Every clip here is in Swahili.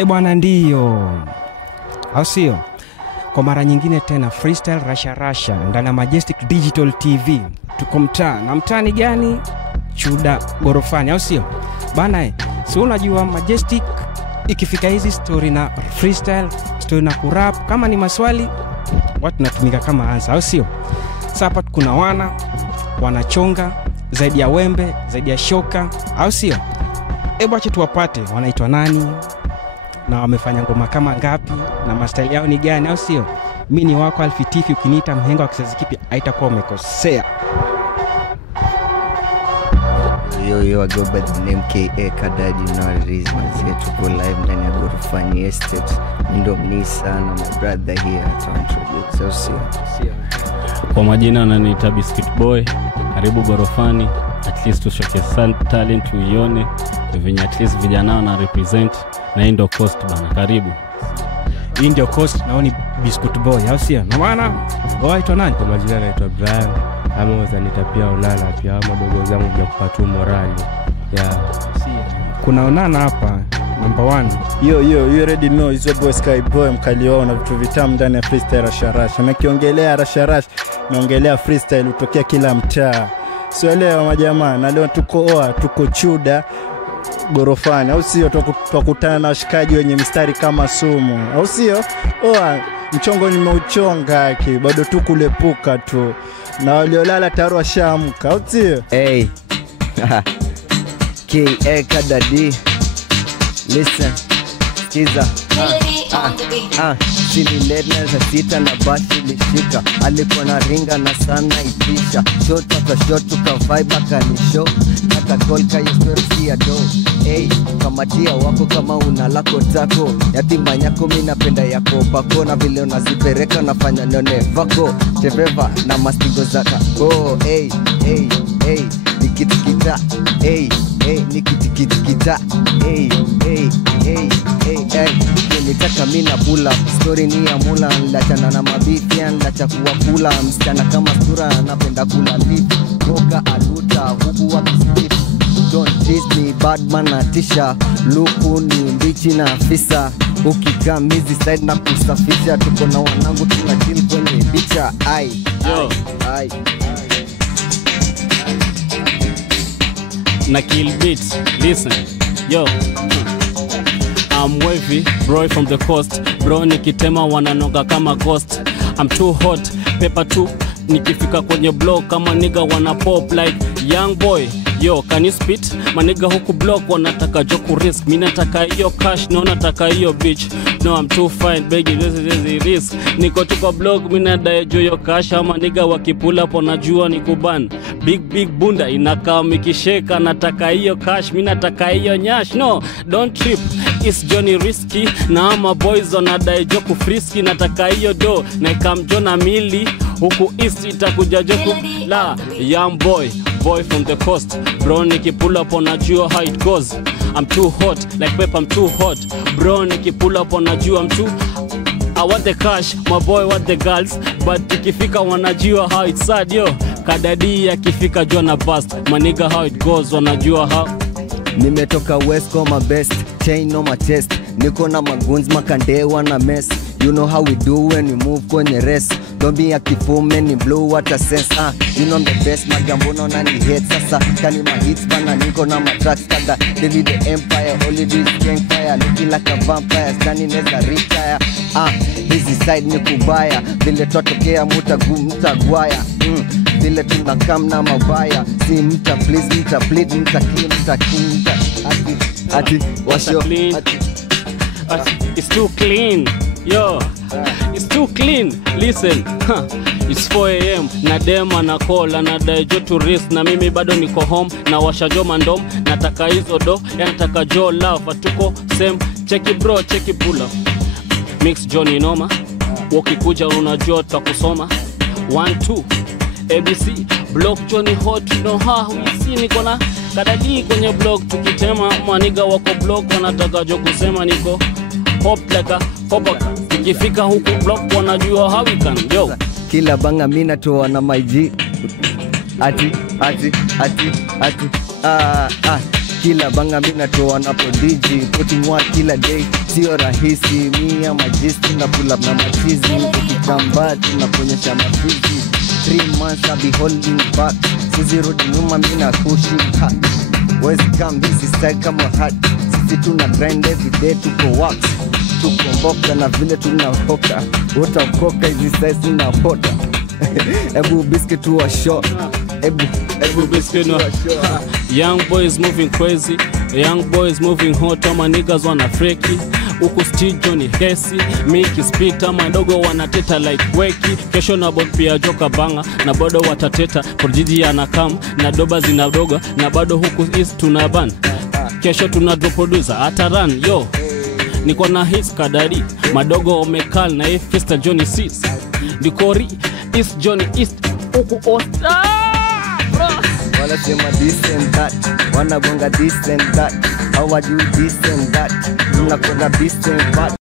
Bwana ndio. Au sio? Kwa mara nyingine tena Freestyle Rasha ndani ya Majestic Digital TV. Tuko mtaa. Na mtaa ni gani? Chuda Gorofani, au sio? Bana si unajua Majestic ikifika hizi story na freestyle, story na kurap, kama ni maswali watu natumika kama answer, au sio? Sasa hapa kuna wanachonga zaidi ya wembe, zaidi ya shoka, au sio? Acha tuwapate wanaitwa nani na wamefanya ngoma kama ngapi na mastyle yao ni gani, au sio? Mimi ni wako Alfitifi, ukiniita mhenga wa kizazi kipi haitakuwa umekosea. Yo, I go by the name K.A. Kadadi, you know what it is, man. Tuko live ndani ya Gorofani Estate. Ndo mni sana, my brother here to introduce. So see. Kwa majina ananiita Biscuit Boy. Karibu Gorofani. At least to showcase talent uione. Venye at least vijana na represent na hii ndio coast bana. Karibu. Hii ndio coast na ni Biscuit Boy, au sio? Na maana waitwa nani? Kwa majina anaitwa Brian. Ama uzanita pia Onana, pia madogo zangu vya kupata morali. Yeah. Kuna Onana hapa number 1. Yo, you already know is your boy Sky Boy, mkali wao na vitu vitamu ndani ya Freestyle Rasha. Na kiongelea Rasha, naongelea freestyle utokea kila mtaa. So leo majamaa, na leo tuko Chuda Gorofani, au sio? Tukutana na washikaji wenye mistari kama sumu, au sio? Mchongo nimeuchonga haki, bado tu kulepuka tu. Na waliolala tayari washaamka, au sio? Hey. K.A. Kadadi. Listen. Skiza. Sini ledna za sita na basi lishika. Alikuwa na ringa na sana itisha. Shot after shot tuka vibe akanishow. Kaka kolka yusperi ya do. Hey, kamatia wako kama unalako tako. Yatima nyako minapenda yako bako. Na vile unazipereka nafanya nione vako. Cheveva na mastigo zaka. Oh, hey. Nikitikita. Hey, nikitikita. Hey. Nitaka mina pull up, story ni ya mula. Nilachana na mabithi, nilacha kuwa kula. Msichana kama sura, napenda kula lift. Boga aluta, huku wa kisip. Don't tease me, bad man atisha. Luku ni mbichi na afisa. Ukikam hizi side na kusafisha. Tuko na wanangu tunachill kwenye bicha. Ai. Na kill beats, listen, yo. I'm wavy, bro from the coast. Bro nikitema wananoga kama ghost. I'm too hot, pepper too. Nikifika kwenye block kama nigga wana pop like young boy. Yo, can you spit? Maniga huku block wanataka joku risk. Mina nataka hiyo cash, no nataka hiyo bitch. No, I'm too fine, baby, this is risk. Niko tuko block, mina dae juu yo cash. Ama nigga wakipula po najua ni kuban. Big bunda inakaa mikisheka. Nataka hiyo cash, mina nataka hiyo nyash. No, don't trip, it's Johnny Risky. Na ama boys wanadae joku frisky. Nataka hiyo do, na ikamjona mili. Huku east itakuja joku la young boy from the coast. Bro niki pull up on a jua how it goes. I'm too hot like pepper, I'm too hot. Bro niki pull up on a jua, I'm too. I want the cash, my boy want the girls. But ikifika wanajua how it's sad, yo. Kadadi yakifika jua na bust. Maniga how it goes, wanajua how. Nimetoka west kwa my best, chain on my chest. Niko na magunz makandewa na mess. You know how we do when we move kwenye rest. Don't be a kifume ni blue, what a sense. You know the best, magambono na ni hate. Sasa kani ma hits bana, niko na ma tracks. Kada David the Empire, only this gang fire. Looking like a vampire, standing neza retire. Hizi side ni kubaya. Vile twatokea mutagwaya. Vile tunakam na mabaya. Si mta please, mta plead, mta clean. Ati washo. It's too clean. Yo, it's too clean. Listen, it's 4 AM. Na dema na call na daejo to risk. Na mimi bado niko home. Na washa jo mandom. Nataka hizo do. Ya nataka jo love. Atuko same. Check it bro, check it pull up. Mix Johnny Noma. Ukikuja unajua tutakusoma. 1, 2 ABC. Block Johnny hot. You know how we see niko na Kadadi kwenye block. Tukitema maniga wako block. Wanataka jo kusema niko pop like a popaka. Ikifika huku block wanajua how we can. Yo, kila banga mina toa na my G. Ati kila banga mina toa na prodigy, putting work kila day, sio rahisi. Mi ama jisti na pull up na machizi, ukitamba tunakuonyesha mafizi. 3 months I'll be holding back, sisi rudi nyuma mina pushing hard. West come hizi style kama hard, sisi tuna grind every day, tuko work, tuko mboka na vile tunahoka, utakoka hizi style tunapota. Ebu biscuit to a shot, Ebu biscuit to a shot. Young boys moving crazy, young boys moving hot, ama niggas wana freaky. Uku studio ni hesi, miki spita, madogo wanateta like weki. Kesho na bot pia joka banga, na bado watateta. Prodigy anakam, na doba zinadoga, na bado huku east tunaban. Kesho tunadrop producer, ata run, yo. Niko na hits kadari, madogo omekal na Fista Johnny Sis. Nikori, East Johnny East, uku osta. Wanna say my this and that, wanna bonga this and that. How I do this and that, wanna konga this and that.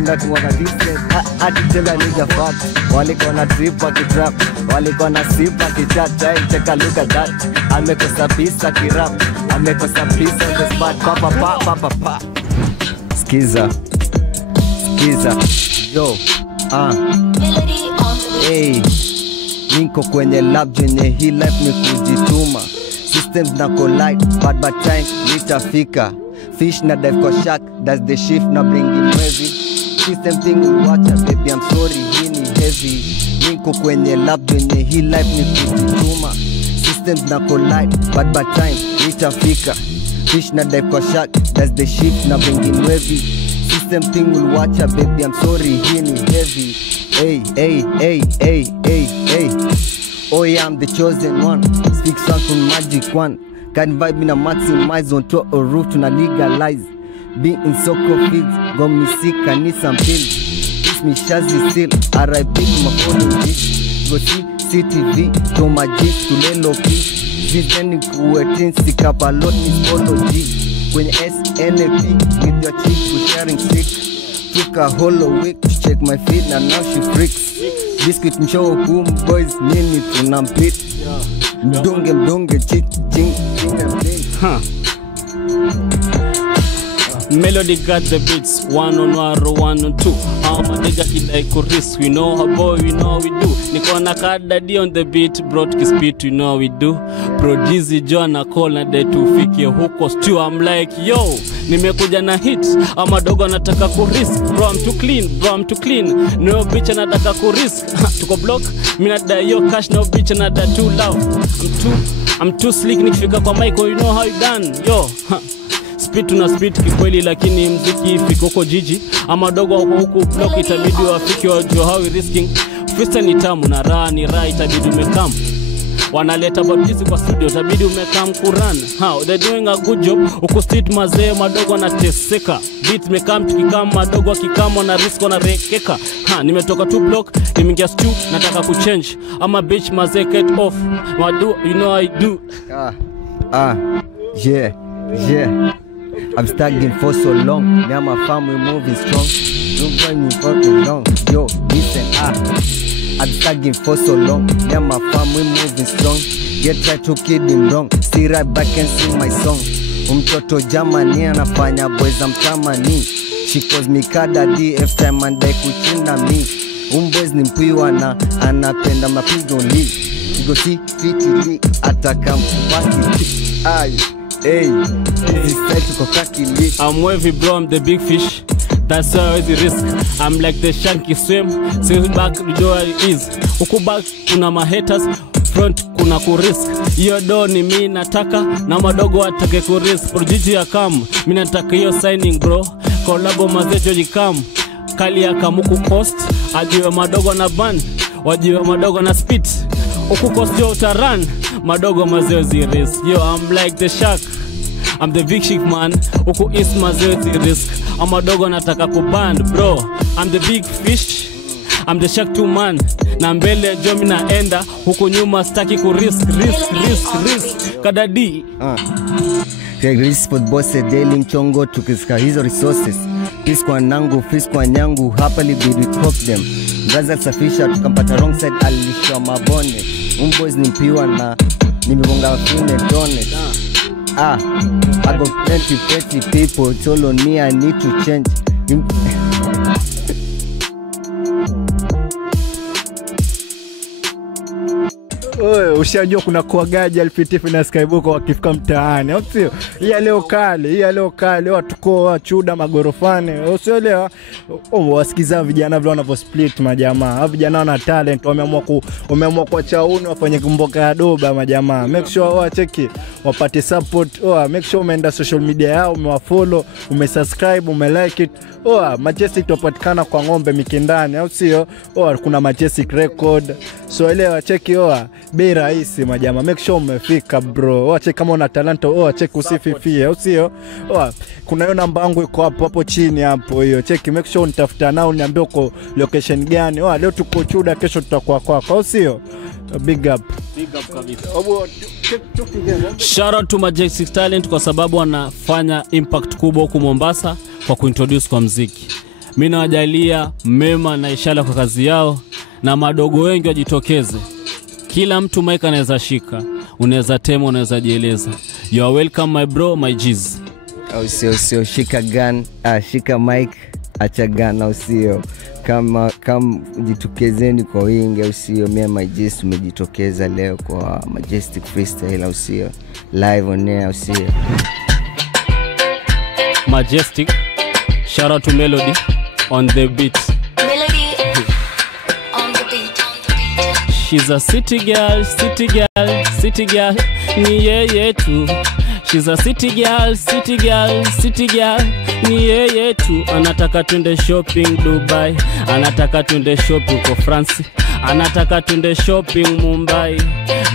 Not wanna this and that. I tell a nigga fuck. Wale gonna trip a trap, wale gonna sip a chat. Take a look at that. I make us a piece a rap, I make us a piece on the spot. Pa pa pa pa pa pa. Skiza, yo, hey. Niko kwenye lab jenye hii life ni kujituma. Systems na collide, but time nitafika. Fish na dive kwa shark, that's the shift na bring in heavy. System thing will watch baby, I'm sorry, hii ni heavy. Niko kwenye lab jenye hii life ni kujituma. Systems na collide, but time nitafika. Fish na dive kwa shark, that's the shift na bring in heavy. System thing will watch baby, I'm sorry, hii ni heavy. Hey, hey, hey, hey, hey, hey. Oh yeah, I'm the chosen one. Speak song from Magic One. Can vibe in a maximize on top of roof to na legalize. Be in soccer fields, go me sick, I need some pills. Kiss me Shazzy still, R.I.P. to my phone bitch. Go see CTV, to my G's to Lelo P. Zizeni kuwetin, sikapa lot ni polo G. Kwenye SNAP, with your chick, we sharing sick. Took a hollow week to check my feet, and now she freaks. Biscuit mshow boom boys, nini tunampit. Mdunge ching Huh. Melody got the beats, 1 on 1 or 1 on 2. My nigga kidai kuris, we know how boy, we know how we do. Niko na kada D on the beat, brought kispit, we know how we do. Prodigy John na call na day tufike huko stew. I'm like yo, nimekuja na hits, ama dogo anataka kurisk. Bro I'm too clean, no bitch anataka kurisk. Tuko block, mina dai yo cash, no bitch anataka too loud. I'm too slick, nikifika kwa mic, you know how you done, yo. Spit na spit kikweli, lakini mziki fikoko jiji. Ama dogo wako huku block, itabidi wafiki wajua how we risking. Freestyle ni tamu na raha ni raha, itabidi umekam. Wanaleta baptizi kwa studio, itabidi umekam kuran. How they doing a good job, uko street mazee madogo na teseka. Beat mekam tukikam madogo kikamo na risk na rekeka. Nimetoka tu block, nimeingia stew, nataka kuchange. Ama bitch mazee get off. Madu, you know I do. Yeah. I'm stagnant for so long. Now my family moving strong. Don't find me for too long. Yo, listen, I'm stagnant for so long. Now my family moving strong. Get try to kid him wrong. See right back and sing my song. Mtoto Germany anafanya boys amtamani. She calls me Kada D F time and they kuchina me. Boys ni mpiwa na anapenda mapigo li. Go see fitili ataka mfubaki. Hey, this is to Kokaki. I'm wavy bro, I'm the big fish. That's always the risk. I'm like the shanky swim. Swim back, the door is. Huku back, kuna ma haters. Front, kuna kurisk. Iyo do ni mi nataka, na madogo atake kurisk. Prodigy ya kam, mi nataka iyo signing bro. Kolabo mazejo jikam. Kali ya kamuku cost. Ajiwe madogo na band. Wajiwe madogo na spit. Huku cost yo utaran. Madogo mazeo risk. Yo, I'm like the shark. I'm the big ship man. Uku east mazeo risk. I'm madogo nataka kuband bro. I'm the big fish. I'm the shark too man. Na mbele jomi naenda. Huku nyuma staki ku risk. Kada D. Risk for boss daily mchongo tukisika hizo resources. Peace kwa nangu, peace kwa nyangu. Happily be with hope them. Gaza safisha tukampata wrong side alishwa mabone. Boys ni mpiwa na nimebonga fine donate. I got plenty people told on me I need to change. Oe, ushajua kuna kuagaji Alfitifu na Skybuko wakifika mtaani. Sio? Hii leo kale watu kwa chuda magorofani. Usielewa? Wasikiza vijana vile wanavyosplit majamaa. Vijana wana talent, wameamua kwa chauni wafanye kumboka ya doba majamaa. Make sure wacheki, wapate support. Make sure umeenda social media yao, umewafollow, umesubscribe, umelike it. Majestic tupatikana kwa Ng'ombe Mikindani, au sio? Kuna Majestic Record. So elewa cheki bei rahisi majamaa. Make sure umefika bro. Check kama una talanta, check usififie, au sio? Kuna hiyo namba yangu iko hapo chini hapo hiyo. Check, make sure unitafuta nao niambie uko location gani. Leo tuko Chuda, kesho tutakuwa kwako, au sio? Big up kabisa. Shout out to Majestic Talent kwa sababu wanafanya impact kubwa huko Mombasa kwa kuintroduce kwa muziki. Mimi nawajalia mema na inshallah kwa kazi yao, na madogo wengi wajitokeze. Kila mtu mic anaweza shika, unaweza tema, unaweza jieleza. You are welcome my bro, my G's. Au sio, shika gun, shika mic, acha gun, au sio? Kama jitokezeni kwa wingi, au sio? Mimi my G's tumejitokeza leo kwa Majestic Freestyle, au sio? Live on air, au sio? Majestic, shout out to Melody on the beat. She's a city girl, ni yeye tu. She's a city girl, ni yeye tu. Anataka twende shopping Dubai, anataka twende shopping kwa France, anataka twende shopping Mumbai.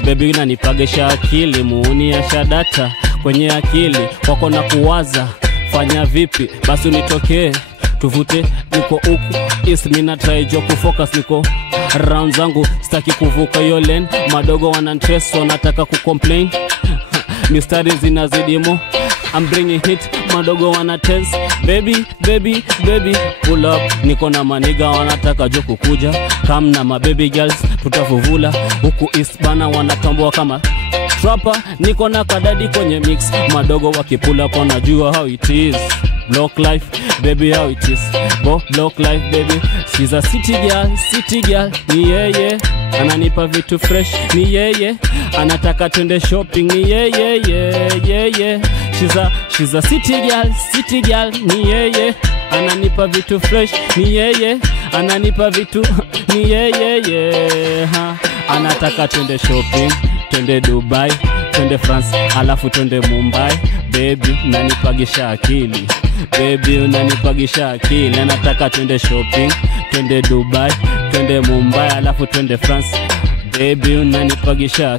Baby unanipagesha akili, muuniasha data kwenye akili. Wako na kuwaza, fanya vipi, basi unitokee tuvute. Niko huku East, mina try jo kufocus, niko round zangu sitaki kuvuka yo lane. Madogo wanantress, wanataka kucomplain. Mistari zinazidimo, I'm bringing hit. Madogo wana tense, baby pull up. Niko na maniga wanataka jo kukuja. Come na my baby girls, tutavuvula. Huku East bana wanatambua kama trapper. Niko na kadadi kwenye mix. Madogo wakipula up wanajua how it is. Block life, baby how it is. Block life, baby. She's a city girl, ni yeye. Ananipa vitu fresh, ni yeye. Anataka twende shopping, ni yeye. She's a city girl, ni yeye. Ananipa vitu fresh, ni yeye. Ananipa vitu, ni yeye. Anataka twende shopping, twende Dubai, twende France, alafu twende Mumbai. Baby unanipagisha akili, Anataka twende shopping, twende Dubai, twende Mumbai, alafu twende France. Baby unanipagisha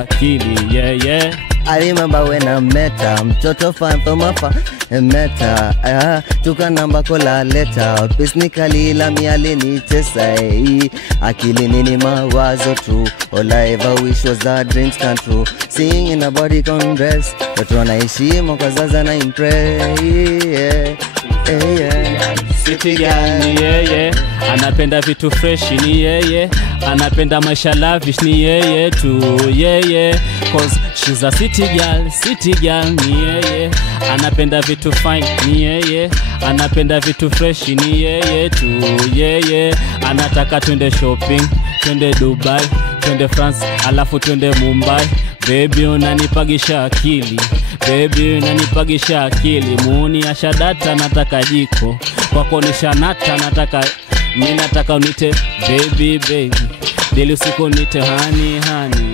akili, yeah. I remember when I met her, mtoto fan from afar, met her, tuka namba kola letter, pesnikali la miali ni tesa, akili nini mawazo tu, all I ever wish was that dreams come true, seeing in a body congress, watu wanaishimo kwa zaza na impress, yeah. City girl, ni yeye. Anapenda vitu fresh, ni yeye. Anapenda maisha lavish, ni yeye tu, cause she's a city girl, ni yeye. Anapenda vitu fine, ni yeye. Anapenda vitu fresh, ni yeye tu, Anataka twende shopping, twende Dubai, twende France, alafu twende Mumbai. Baby unanipagisha akili, muuni asha data, nataka jiko kwako nishanata, nataka unite baby, deli usiku nite honey,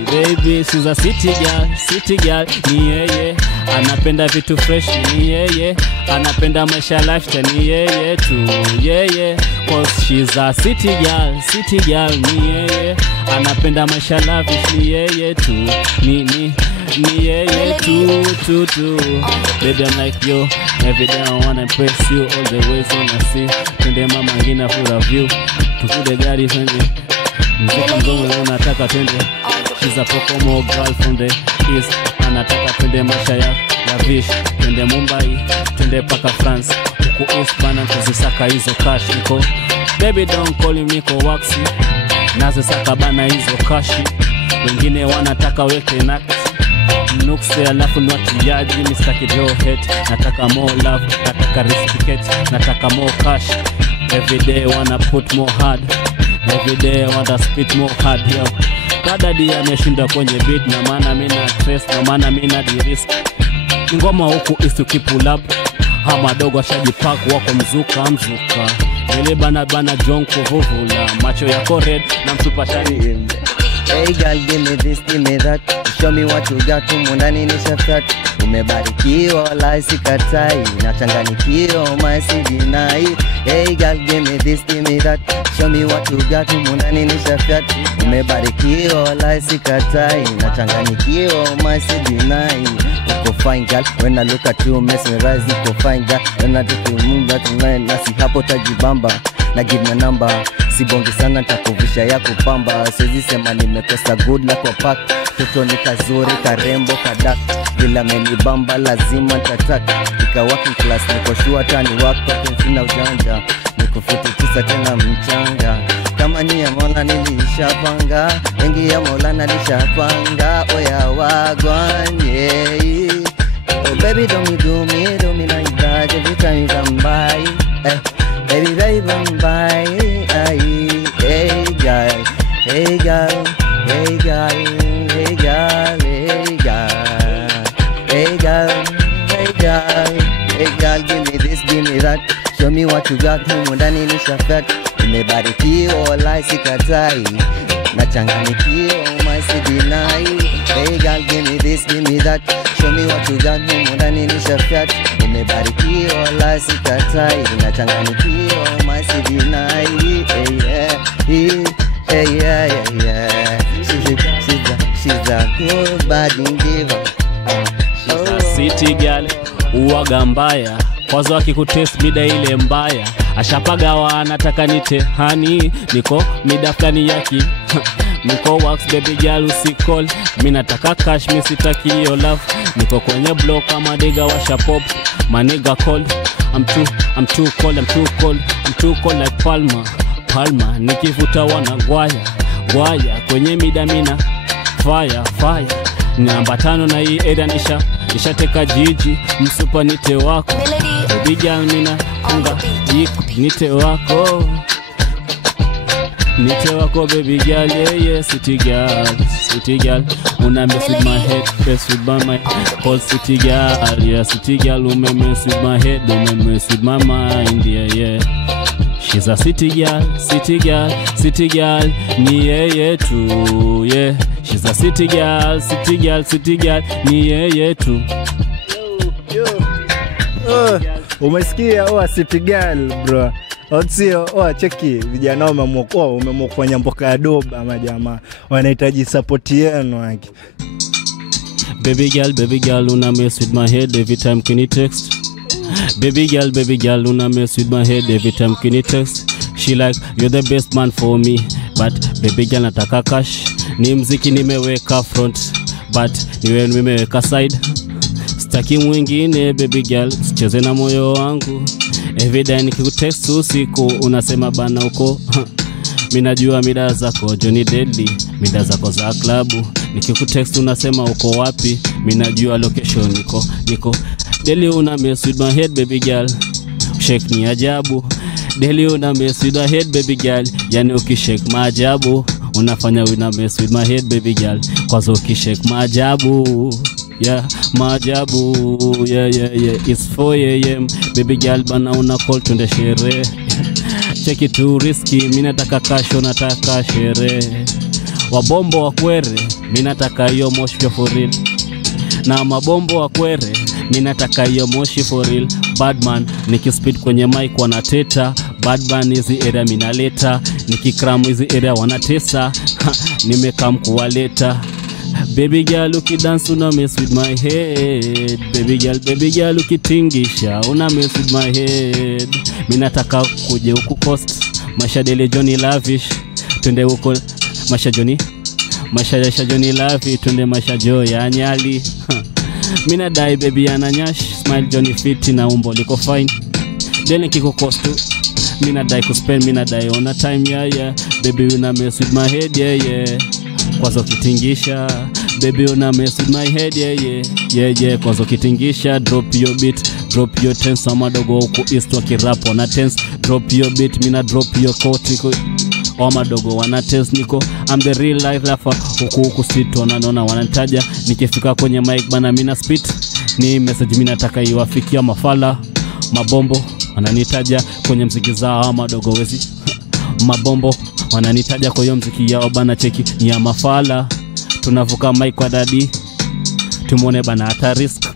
baby. She's a city girl, ni yeye. Anapenda vitu fresh, ni yeye. Anapenda maisha lifestyle, ni yeye tu, cause she's a city girl, ni yeye. Anapenda maisha lavish, ni yeye tu, ni yeye tu. Baby I'm like yo, every day I wanna impress you, all the ways on I see. Twende mama ngina full of you, tukude gari twende mziki mgongo, unataka twende. She's a Pocomo girl from the East, anataka twende maisha ya lavish. Twende Mumbai, twende paka France, huku East bana kuzisaka hizo cash niko. Baby don't call me ko waxi, nazo saka bana hizo cash. Wengine wanataka weke nakes, nukse alafu ni watiaji mistaki head. Nataka more love, nataka reciprocate, nataka more cash. Every day wanna put more hard, every day wanna spit more hard, yo. Kadadi ameshinda kwenye beat, na maana mina stress, na maana mina di-risk. Ngoma huku is to keep pull up. Hama dogo ashajipack wako mzuka. Ile bana jonko vuvula, macho yako red na mtupa shani. Hey girl, give me this, give me that. Show me what you got, umundani nishafat. Umebarikiwa la sikatai, nachanganikiwa masidinai. Hey girl, give me this, give me that. Show me what you got, umundani nishafat. Umebarikiwa la sikatai, nachanganikiwa masidinai. Uko fine girl, when I look at you, mesmerize. Uko fine girl, when I do you move that tonight, nasi hapo tajibamba. Na give me number, sibongi sana nitakuvisha ya kupamba. Siwezi sema nimekosa good luck kwa pack. Toto ni kazuri, karembo, kadak. Bila menibamba lazima tataka. Ika working class, niko sure tani wako sina ujanja. Niko 49 tena mchanga. Kama ni ya Mola nilishapanga, wengi ya Mola nilishapanga. Oya wagwanye. Oh baby don't do me like that every time you come by. Baby, come by. Hey girl, hey girl, hey girl, hey girl, hey girl, hey girl, hey girl, hey girl, give me this, give me that. Show me what you got, mundani nishafat. Umebarikiwa la sikatai, nachanganikiwa masidinai. Hey girl, give me this, give me that. Show me what you got, mundani nishafat. Umebarikiwa la sikatai, nachanganikiwa masidinai. Hey yeah. She's a good bad diva. She's a city girl, uwaga mbaya. Kwazo akikutest mida ile mbaya. Ashapagawa anataka nite honey. Niko mida flani yaki. Niko wax baby girl usikol. Mina taka cash, mi sitaki yo love. Niko kwenye block kama diga washa pop. My nigga cold, I'm too cold like Palma, nikivuta wana gwaya, kwenye mida mina, fire, namba 5 na hii area nishateka jiji, msupa nite wako, baby girl mina, funga, nite wako baby girl, yeah, city girl, una mess with my head, mess with my mind, call city girl, yeah, city girl, una mess with my head, una mess with my mind, yeah. She's a city girl, ni yeye tu, yeah. She's a city girl, ni yeye tu. Umesikia city girl bro. Otsio cheki vijana umemwokoa kufanya mboka ya doba ama jamaa wanahitaji support yenu waki. Baby girl una mess with my head every time can you text. Baby girl una mess with my head every time can you text. She like you're the best man for me, but baby girl nataka cash. Ni mziki nimeweka front, but niwe nimeweka side. Staki mwingine baby girl, sicheze na moyo wangu. Every day nikikutext usiku unasema bana uko. Minajua mida zako Johnny Deadly, mida zako za klabu. Nikikutext unasema uko wapi, minajua location niko. Daily una mess with my head baby girl, shake ni ajabu. Daily una mess with my head baby girl, yani ukishake maajabu. Unafanya una mess with my head baby girl, cause ukishake maajabu. Yeah, maajabu, yeah. It's 4 AM, baby girl bana una call tunde shere. Check it too risky, mina taka kasho nataka shere. Wabombo wa kwere, mina taka hiyo moshi for real. Na mabombo wa kwere, mina taka hiyo moshi for real. Badman, nikispeed kwenye mic wanateta. Badman hizi area minaleta. Nikikram hizi area wanatesa. Nimekam kuwaleta. Baby girl ukidance una mess with my head. Baby girl ukitingisha una mess with my head. Minataka kuje huku coast, Masha Dele Johnny Lavish. Tunde huko Masha Johnny Lavish, tunde Masha Joy ya Nyali. Mina dai baby ananyash, smile Johnny fit na umbo liko fine. Dele kiko coast tu. Mina dai kuspend, mina dai on a time, yeah. Baby una mess with my head, yeah. Kwazo kitingisha, Baby una mess with my head, yeah. Kwanza ukitingisha, drop your beat, drop your tense. Ama dogo huku east wakirap wana tense. Drop your beat, mina drop your coat. Oma dogo wana tense niko. I'm the real life rapper. Huku street wananona wananitaja. Nikifika kwenye mic bana mina spit. Ni message mina taka iwafikia mafala. Mabombo wananitaja kwenye mziki zao. Ama dogo wezi mabombo wananitaja kwa hiyo mziki yao bana. Cheki ni ya mafala. Tunavuka mic kwa daddy. Tumone bana hata risk.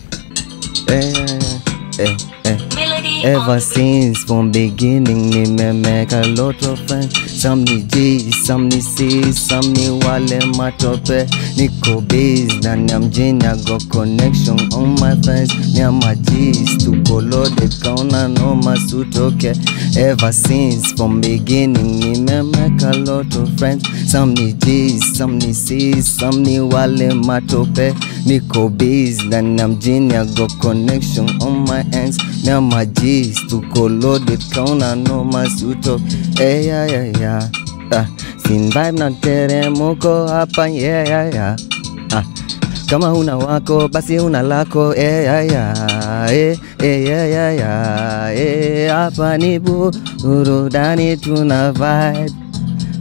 Ever since from beginning, me make a lot of friends. Some ni G, some ni C, some ni wale matope. Niko base, nani mjini, I got connection on my friends. Me and my G's, tuko loaded, kauna no masutoke. Ever since from beginning, me make a lot of friends. Some ni G's, some ni C, some ni wale matope. Niko base, nani mjini, I got connection on my ends. Me and my G's, tuko loaded, kauna no masutoke. Yeah. Sin vibe na teremko hapa, yeah. Kama huna wako basi huna lako, yeah. Hapa ni burudani tuna vibe.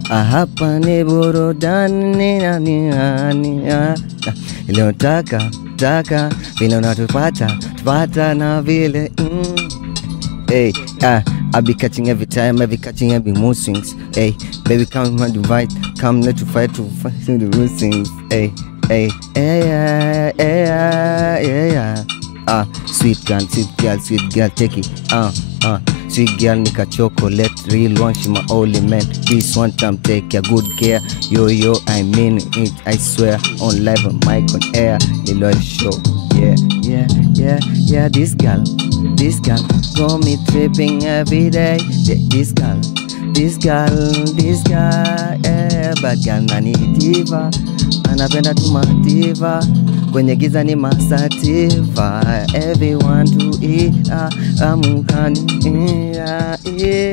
Hapa ni burudani nani. Leo taka vile unatupata na vile Hey, I be catching every time, catching every mood swings. Hey, baby, come on, divide, come let you fight to the mood swings. Hey, yeah. Sweet girl, take it. Sweet girl, nika chocolate, real one, she my only man. This one time, take your good care. Yo, I mean it, I swear. On live, on mic, on air, the Lord show. Yeah, this girl, got me tripping every day. This girl, yeah, bad girl nani diva, anapenda tumativa, kwenye giza ni masativa. Everyone to eat, amukani, yeah.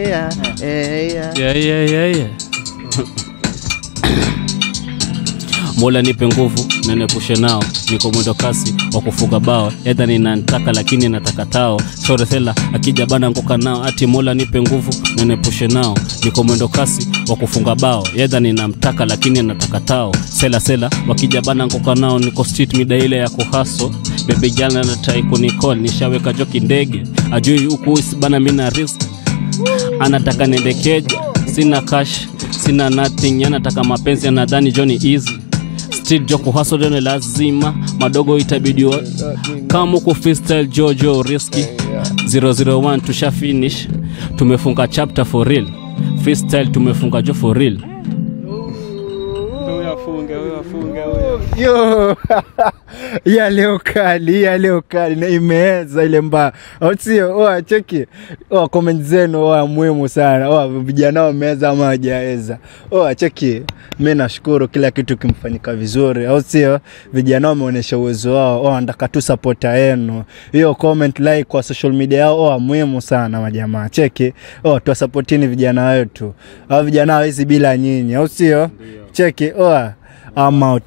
Mola nipe nguvu na nepushe nao. Niko mwendo kasi wa kufuga bao. Edha ninataka lakini nataka tao. Sore sela akija bana ngoka nao. Ati Mola nipe nguvu na nepushe nao. Niko mwendo kasi wa kufunga bao. Edha ninamtaka lakini nataka tao. Sela wakija bana ngoka nao. Niko street mida ile ya kuhaso. Baby girl anatai kunicall. Nishaweka joki ndege. Ajui huku isi bana mina risk. Anataka nendekeja. Sina cash, sina nothing. Anataka mapenzi anadhani Johnny easy. Street joko hustle dene lazima. Madogo itabidi kama uko freestyle Jojo risky. 001 tusha finish. Tumefunga chapter for real. Freestyle tumefunga jo for real. Yo, ya leo kali na imeza ile mbaya. Sio, cheki. Comment zenu muhimu sana. Vijana wameza ama hajaeza. Cheki. Mimi nashukuru kila kitu kimfanyika vizuri. Au sio? Vijana wameonyesha uwezo wao. Nataka tu supporta yenu. Hiyo comment, like kwa social media yao muhimu sana majamaa. Cheki. Tuwasupportini vijana wetu. Vijana hizi bila nyinyi. Au sio? Cheki. I'm out.